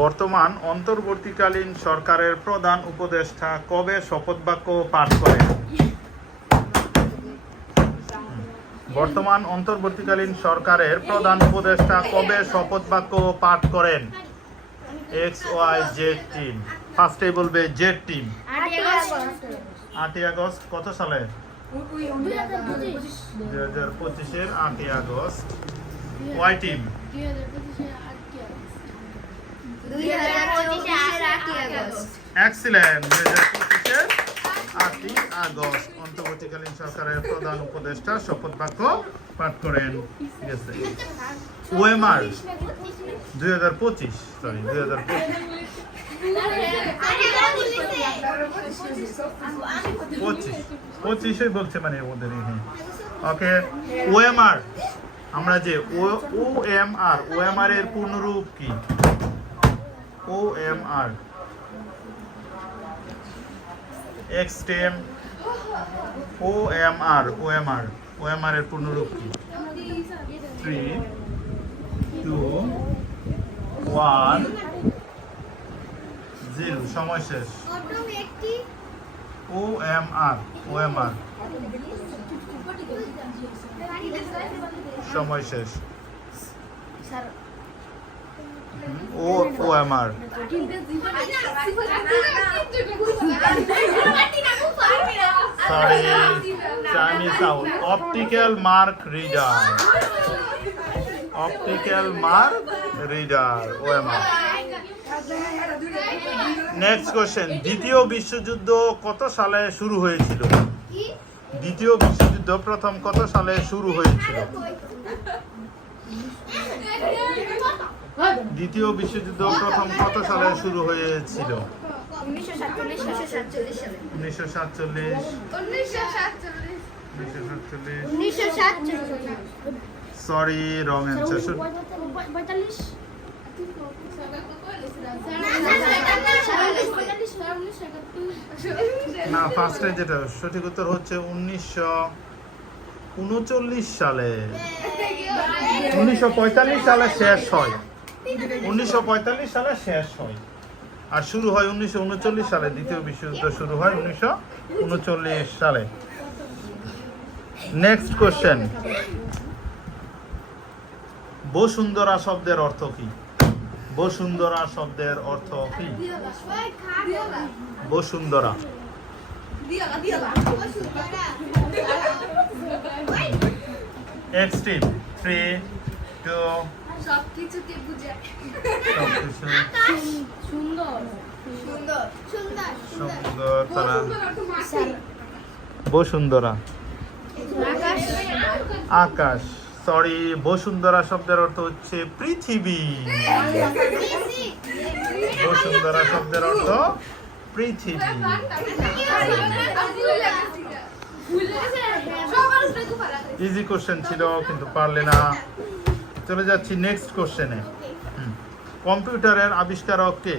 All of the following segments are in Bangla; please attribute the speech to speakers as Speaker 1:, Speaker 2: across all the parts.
Speaker 1: বর্তমান অন্তর্বর্তীকালীন সরকারের প্রধান উপদেষ্টা কবে শপথ বাক্য পাঠ করেন? বর্তমান অন্তর্বর্তীকালীন সরকারের প্রধান উপদেষ্টা কবে শপথ বাক্য পাঠ করেন? এক্স ওয়াই জেড টিম ফার্স্টে বলবে জেড টিম আটই আগস্ট। কত সালে? দুই হাজার পঁচিশের আটই আগস্ট। ওয়াই টিম এক্সিলেন্ট দুই হাজার আটই আগস্ট। অন্তর্বর্তীকালীন সরকারের প্রধান উপদেষ্টা হাজার পঁচিশ সরি হাজার পঁচিশ। পঁচিশই বলছে মানে ওদের হ্যাঁ। ওকে ওএমআর আমরা যে, ও এম আর ওএমআর এর পূর্ণরূপ কি? O M R ExTeM O M R O M R O M R এর পূর্ণরূপ কি? থ্রি টু ওয়ান জিরো সময় শেষ। ও M R O M R সময় শেষ। O O Chinese out optical mark reader optical mark reader O M next question দ্বিতীয় বিশ্বযুদ্ধ কত সালে শুরু হয়েছিল? দ্বিতীয় বিশ্বযুদ্ধ প্রথম কত সালে শুরু হয়েছিল? দ্বিতীয় বিশ্বযুদ্ধ প্রথম কত সালে শুরু হয়েছিল? উনিশশো সাতচল্লিশ। উনিশশো সাতচল্লিশ সরি রং অ্যান্সার না ফার্স্টে যেটা সঠিক উত্তর হচ্ছে উনিশশো উনচল্লিশ সালে। উনিশশো পঁয়তাল্লিশ সালে শেষ হয়। উনিশশো পঁয়তাল্লিশ সালে শেষ হয়। আর শুরু হয় উনিশশো উনচল্লিশ সালে। দ্বিতীয় বিশ্বযুদ্ধ শুরু হয় উনিশশো উনচল্লিশ সালে। নেক্সট কোশ্চেন বসুন্ধরা শব্দের অর্থ কি? বসুন্ধরা শব্দের অর্থ কি? বসুন্ধরা। নেক্সট টিম থ্রি টু
Speaker 2: সবকিছুতে বুঝে?
Speaker 1: সবকিছু
Speaker 2: সুন্দর।
Speaker 1: সুন্দর তারা। বসুন্ধরা
Speaker 2: আকাশ।
Speaker 1: আকাশ। সরি বসুন্ধরা শব্দের অর্থ হচ্ছে পৃথিবী। বসুন্ধরা শব্দের অর্থ পৃথিবী। ইজি কোশ্চেন ছিল কিন্তু পারলে না। চলে যাচ্ছি নেক্সট কোশ্চেনে কম্পিউটারের আবিষ্কারক কে?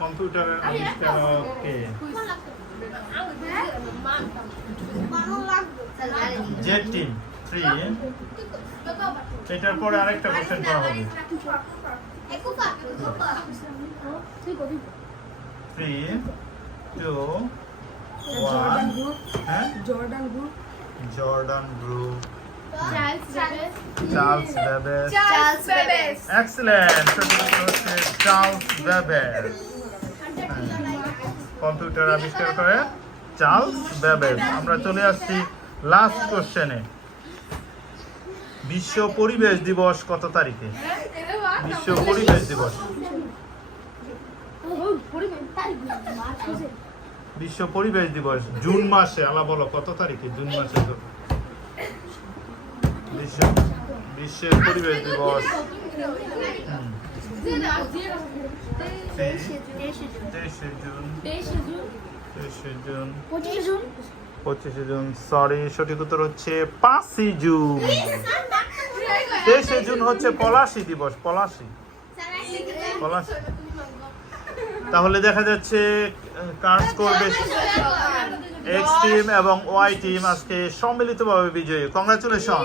Speaker 1: কম্পিউটারের আবিষ্কারক কে? জেড টিম থ্রি এটার পরে আরেকটা কোশ্চেন করা হবে। থ্রি টু ওয়ান হ্যাঁ?
Speaker 2: Jordan group.
Speaker 1: Jordan group
Speaker 2: Charles
Speaker 1: Charles Babbage
Speaker 2: Charles Babbage
Speaker 1: excellent হচ্ছে চার্লস বেবেজ কম্পিউটার আবিষ্কার করে চার্লস বেবেজ আমরা চলে আসছি লাস্ট কোশ্চেনে বিশ্ব পরিবেশ দিবস কত তারিখে? বিশ্ব পরিবেশ দিবস। বিশ্ব পরিবেশ দিবস জুন মাসে আলা বলো কত তারিখে? জুন মাসে তো। বিশ্ব বিশ্বের পরিবেশ দিবস। পঁচিশে জুন। সরি সঠিক উত্তর হচ্ছে পাঁচই জুন। তেইশে জুন হচ্ছে পলাশি দিবস পলাশি। পলাশি। তাহলে দেখা যাচ্ছে কাজ করবে এক্স টিম এবং ওয়াই টিম আজকে সম্মিলিতভাবে বিজয়ী। কংগ্রাচুলেশন